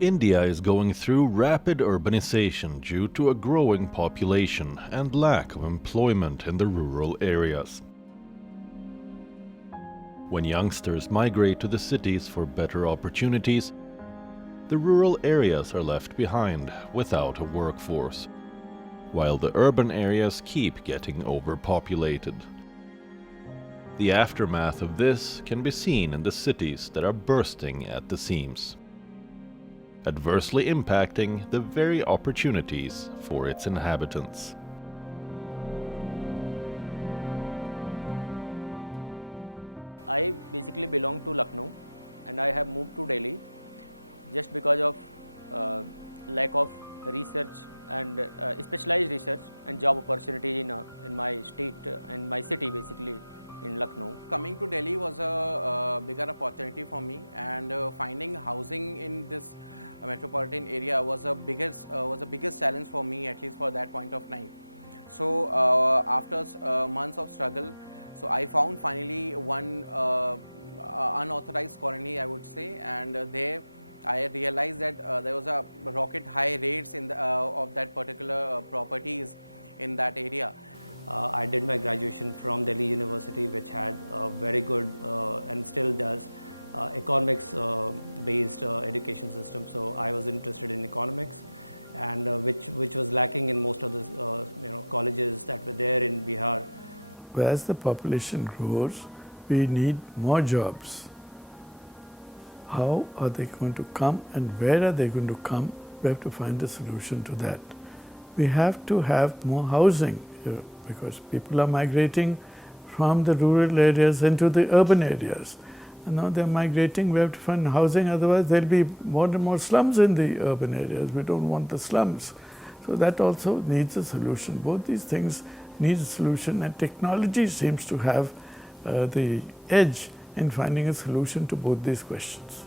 India is going through rapid urbanization due to a growing population and lack of employment in the rural areas. When youngsters migrate to the cities for better opportunities, the rural areas are left behind without a workforce, while the urban areas keep getting overpopulated. The aftermath of this can be seen in the cities that are bursting at the seams, adversely impacting the very opportunities for its inhabitants. As the population grows, we need more jobs. How are they going to come and where are they going to come? We have to find a solution to that. We have to have more housing because people are migrating from the rural areas into the urban areas. And now they're migrating, we have to find housing, otherwise there'll be more and more slums in the urban areas. We don't want the slums. So that also needs a solution. Both these things need a solution, and technology seems to have the edge in finding a solution to both these questions.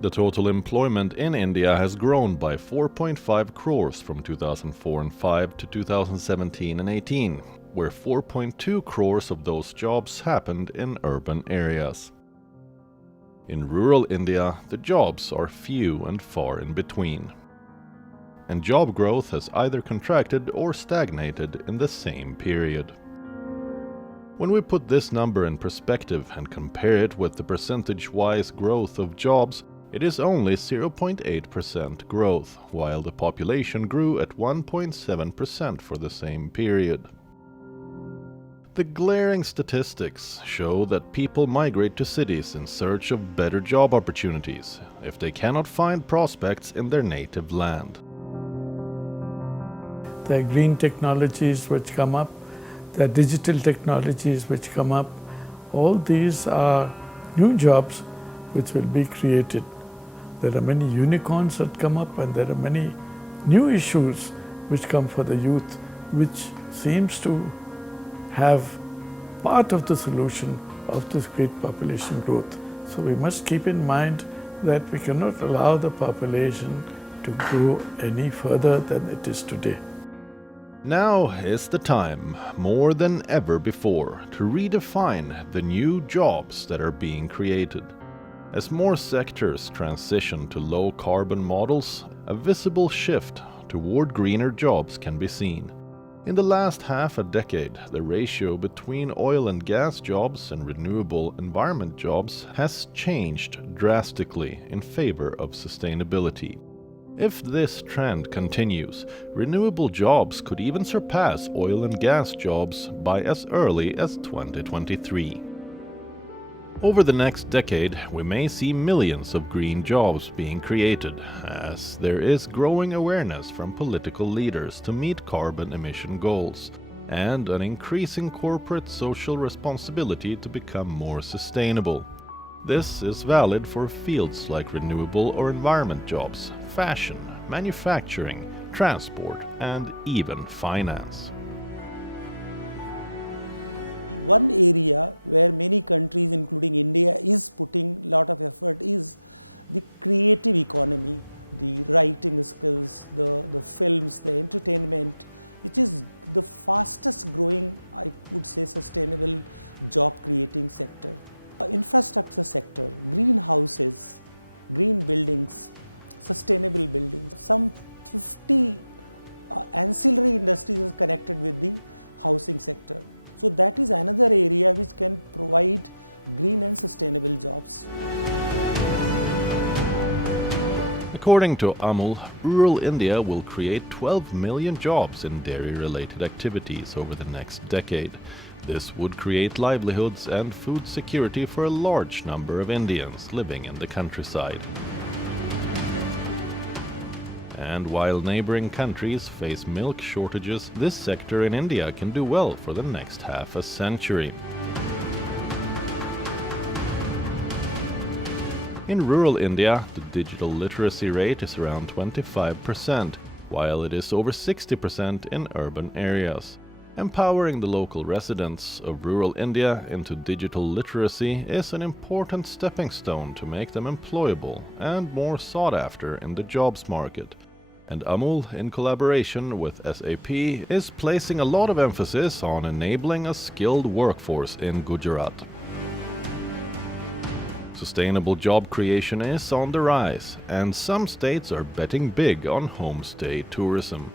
The total employment in India has grown by 4.5 crores from 2004 and 5 to 2017 and 18, where 4.2 crores of those jobs happened in urban areas. In rural India, the jobs are few and far in between, and job growth has either contracted or stagnated in the same period. When we put this number in perspective and compare it with the percentage-wise growth of jobs, it is only 0.8% growth, while the population grew at 1.7% for the same period. The glaring statistics show that people migrate to cities in search of better job opportunities if they cannot find prospects in their native land. There are green technologies which come up, there are digital technologies which come up. All these are new jobs which will be created. There are many unicorns that come up, and there are many new issues which come for the youth, which seems to have part of the solution of this great population growth. So we must keep in mind that we cannot allow the population to grow any further than it is today. Now is the time, more than ever before, to redefine the new jobs that are being created. As more sectors transition to low-carbon models, a visible shift toward greener jobs can be seen. In the last half a decade, the ratio between oil and gas jobs and renewable environment jobs has changed drastically in favor of sustainability. If this trend continues, renewable jobs could even surpass oil and gas jobs by as early as 2023. Over the next decade, we may see millions of green jobs being created, as there is growing awareness from political leaders to meet carbon emission goals, and an increasing corporate social responsibility to become more sustainable. This is valid for fields like renewable or environment jobs, fashion, manufacturing, transport, and even finance. According to Amul, rural India will create 12 million jobs in dairy-related activities over the next decade. This would create livelihoods and food security for a large number of Indians living in the countryside. And while neighboring countries face milk shortages, this sector in India can do well for the next half a century. In rural India, the digital literacy rate is around 25%, while it is over 60% in urban areas. Empowering the local residents of rural India into digital literacy is an important stepping stone to make them employable and more sought after in the jobs market. And Amul, in collaboration with SAP, is placing a lot of emphasis on enabling a skilled workforce in Gujarat. Sustainable job creation is on the rise, and some states are betting big on homestay tourism.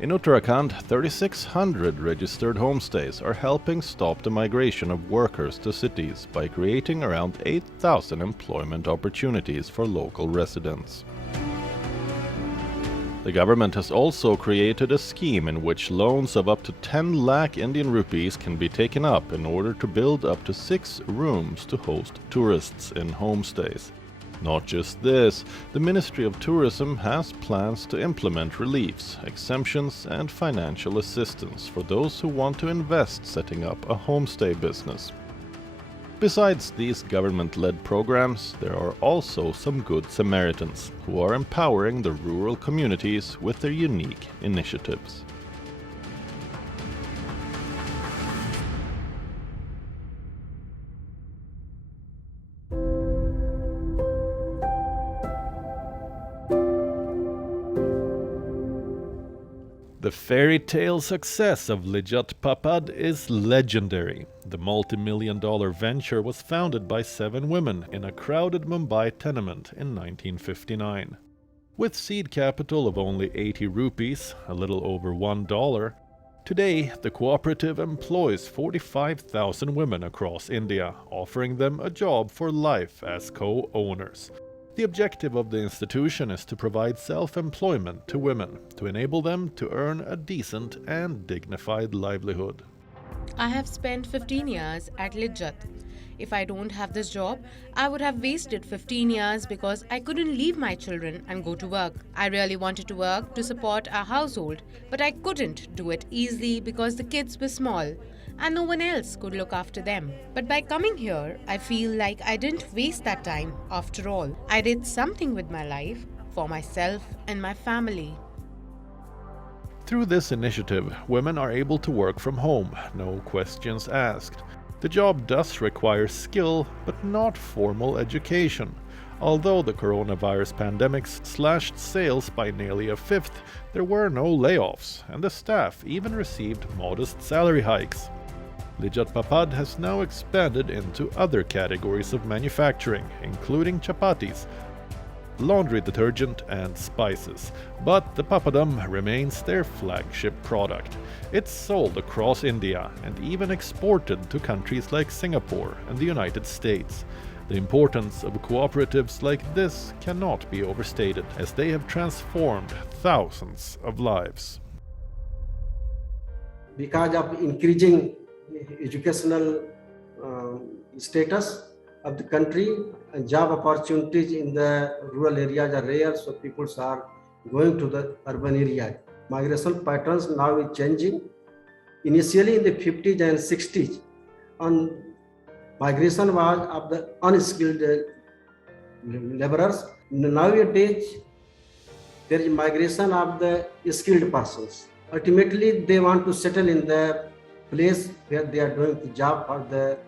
In Uttarakhand, 3,600 registered homestays are helping stop the migration of workers to cities by creating around 8,000 employment opportunities for local residents. The government has also created a scheme in which loans of up to 10 lakh Indian rupees can be taken up in order to build up to 6 rooms to host tourists in homestays. Not just this, the Ministry of Tourism has plans to implement reliefs, exemptions, and financial assistance for those who want to invest setting up a homestay business. Besides these government-led programs, there are also some good Samaritans who are empowering the rural communities with their unique initiatives. The fairy tale success of Lijjat Papad is legendary. The multi-million-dollar venture was founded by 7 women in a crowded Mumbai tenement in 1959. With seed capital of only 80 rupees, a little over $1, today the cooperative employs 45,000 women across India, offering them a job for life as co-owners. The objective of the institution is to provide self-employment to women, to enable them to earn a decent and dignified livelihood. I have spent 15 years at Lijjat. If I don't have this job, I would have wasted 15 years because I couldn't leave my children and go to work. I really wanted to work to support our household, but I couldn't do it easily because the kids were small and no one else could look after them. But by coming here, I feel like I didn't waste that time after all. I did something with my life for myself and my family. Through this initiative, women are able to work from home, no questions asked. The job does require skill, but not formal education. Although the coronavirus pandemic slashed sales by nearly a fifth, there were no layoffs, and the staff even received modest salary hikes. Lijjat Papad has now expanded into other categories of manufacturing, including chapatis, laundry detergent, and spices, but the papadam remains their flagship product. It's sold across India and even exported to countries like Singapore and the United States. The importance of cooperatives like this cannot be overstated, as they have transformed thousands of lives. Because of increasing educational status of the country, and job opportunities in the rural areas are rare, so people are going to the urban area. Migration patterns now is changing. Initially in the 50s and 60s, migration was of the unskilled laborers. Nowadays, there is migration of the skilled persons. Ultimately, they want to settle in the place where they are doing the job for the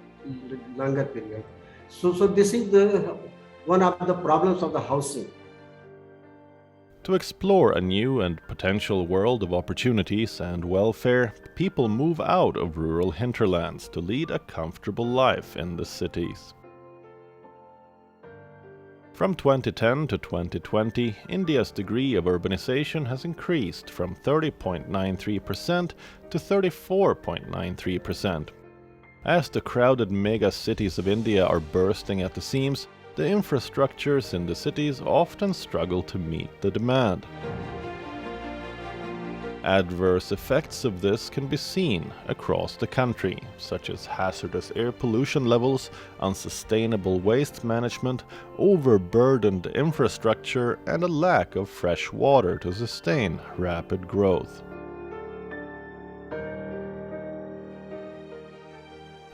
longer period. So this is one of the problems of the housing. To explore a new and potential world of opportunities and welfare, people move out of rural hinterlands to lead a comfortable life in the cities. From 2010 to 2020, India's degree of urbanization has increased from 30.93% to 34.93%. As the crowded mega cities of India are bursting at the seams, the infrastructures in the cities often struggle to meet the demand. Adverse effects of this can be seen across the country, such as hazardous air pollution levels, unsustainable waste management, overburdened infrastructure, and a lack of fresh water to sustain rapid growth.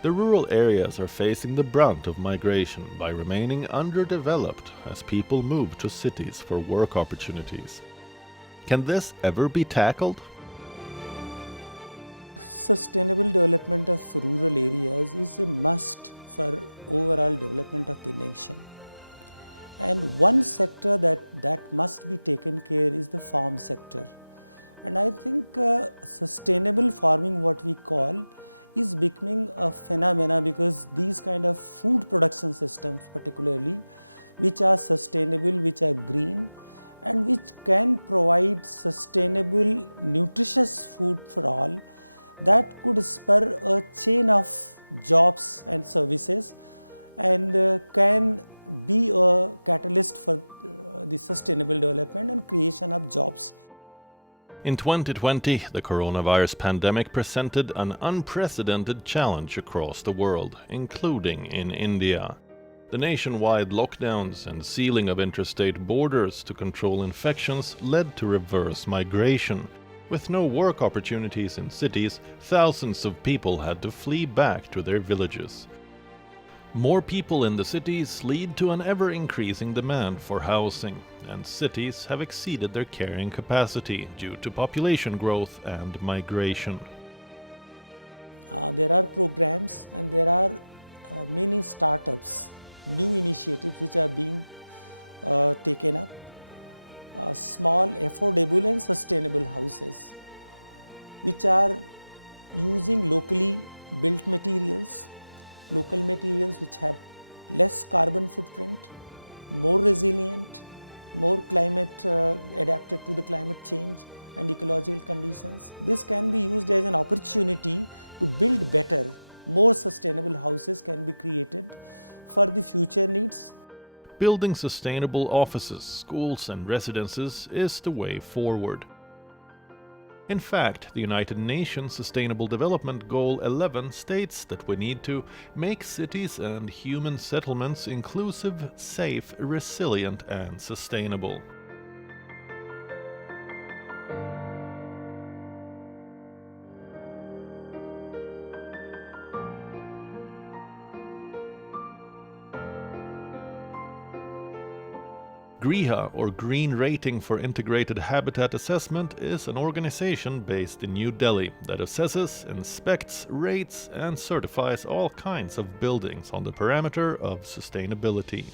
The rural areas are facing the brunt of migration by remaining underdeveloped as people move to cities for work opportunities. Can this ever be tackled? In 2020, the coronavirus pandemic presented an unprecedented challenge across the world, including in India. The nationwide lockdowns and sealing of interstate borders to control infections led to reverse migration. With no work opportunities in cities, thousands of people had to flee back to their villages. More people in the cities lead to an ever-increasing demand for housing, and cities have exceeded their carrying capacity due to population growth and migration. Building sustainable offices, schools and residences is the way forward. In fact, the United Nations Sustainable Development Goal 11 states that we need to make cities and human settlements inclusive, safe, resilient and sustainable. GRIHA, or Green Rating for Integrated Habitat Assessment, is an organization based in New Delhi that assesses, inspects, rates and certifies all kinds of buildings on the parameter of sustainability.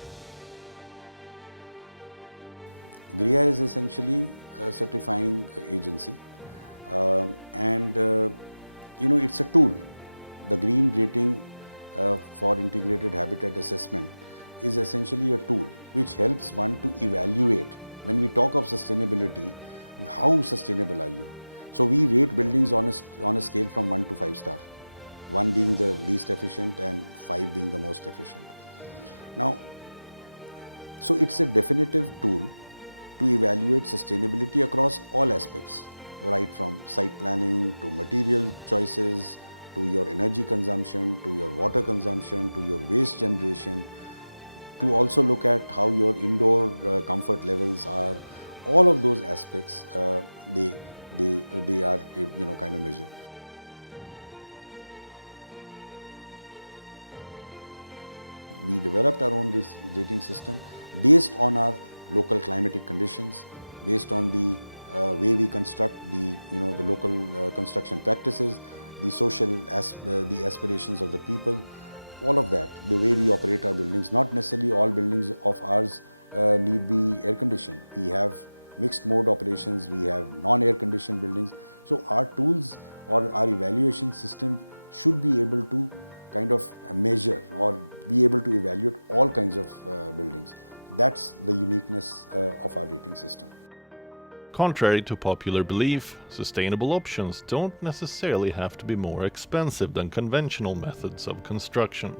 Contrary to popular belief, sustainable options don't necessarily have to be more expensive than conventional methods of construction.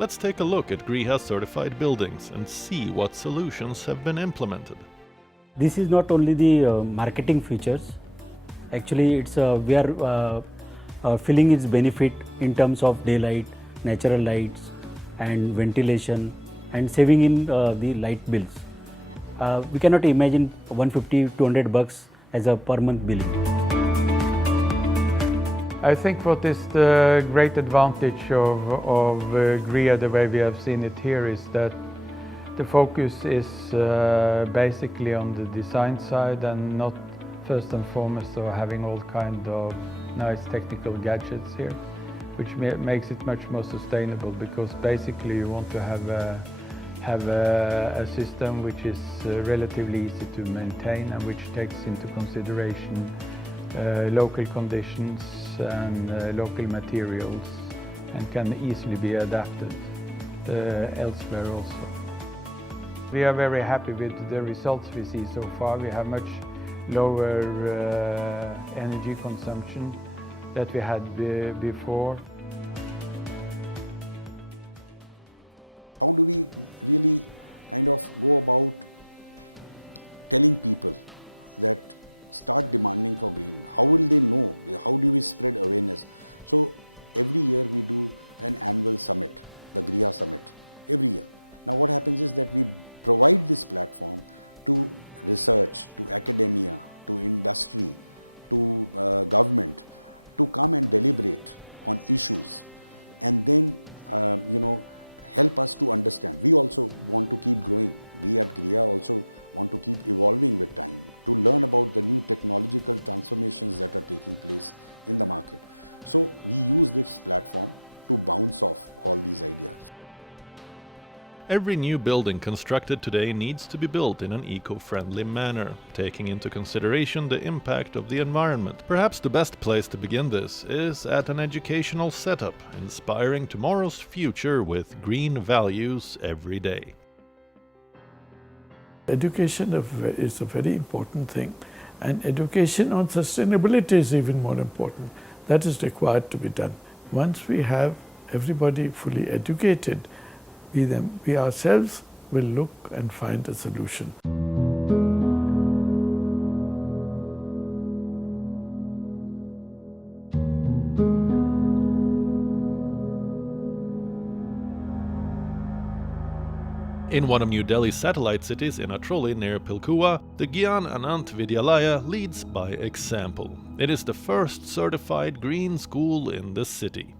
Let's take a look at GRIHA certified buildings and see what solutions have been implemented. This is not only the marketing features. Actually, it's we are feeling its benefit in terms of daylight, natural lights, and ventilation, and saving in the light bills. We cannot imagine 150 200 bucks as a per month billing. I think what is the great advantage of GRIHA, the way we have seen it here, is that the focus is basically on the design side and not first and foremost of having all kind of nice technical gadgets here, which makes it much more sustainable, because basically you want to have a system which is relatively easy to maintain and which takes into consideration local conditions and local materials and can easily be adapted elsewhere also. We are very happy with the results we see so far. We have much lower energy consumption that we had before. Every new building constructed today needs to be built in an eco-friendly manner, taking into consideration the impact of the environment. Perhaps the best place to begin this is at an educational setup, inspiring tomorrow's future with green values every day. Education is a very important thing, and education on sustainability is even more important. That is required to be done. Once we have everybody fully educated, we ourselves will look and find a solution. In one of New Delhi's satellite cities in Atroli near Pilkua, the Gyan Anant Vidyalaya leads by example. It is the first certified green school in the city.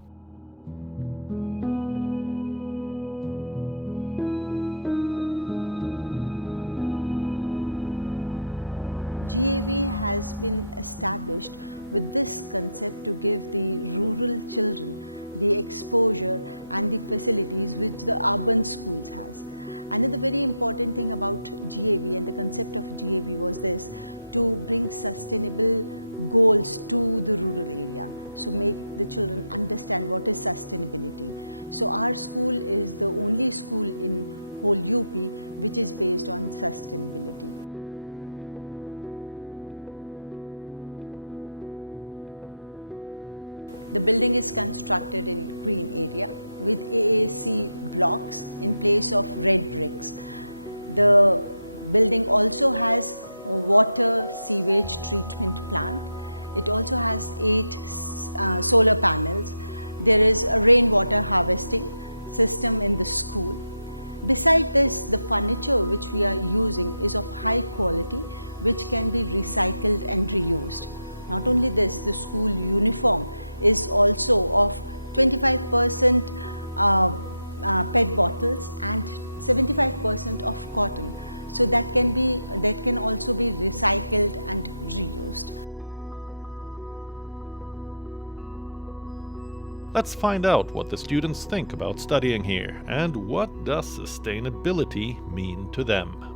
Let's find out what the students think about studying here and what does sustainability mean to them.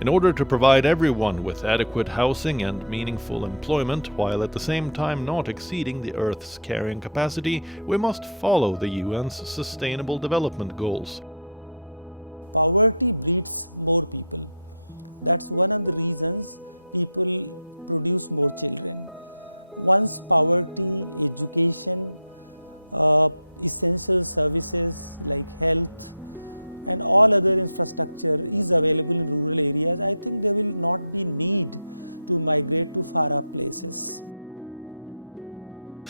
In order to provide everyone with adequate housing and meaningful employment, while at the same time not exceeding the Earth's carrying capacity, we must follow the UN's Sustainable Development Goals.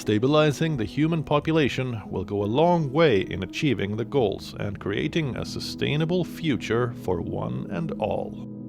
Stabilizing the human population will go a long way in achieving the goals and creating a sustainable future for one and all.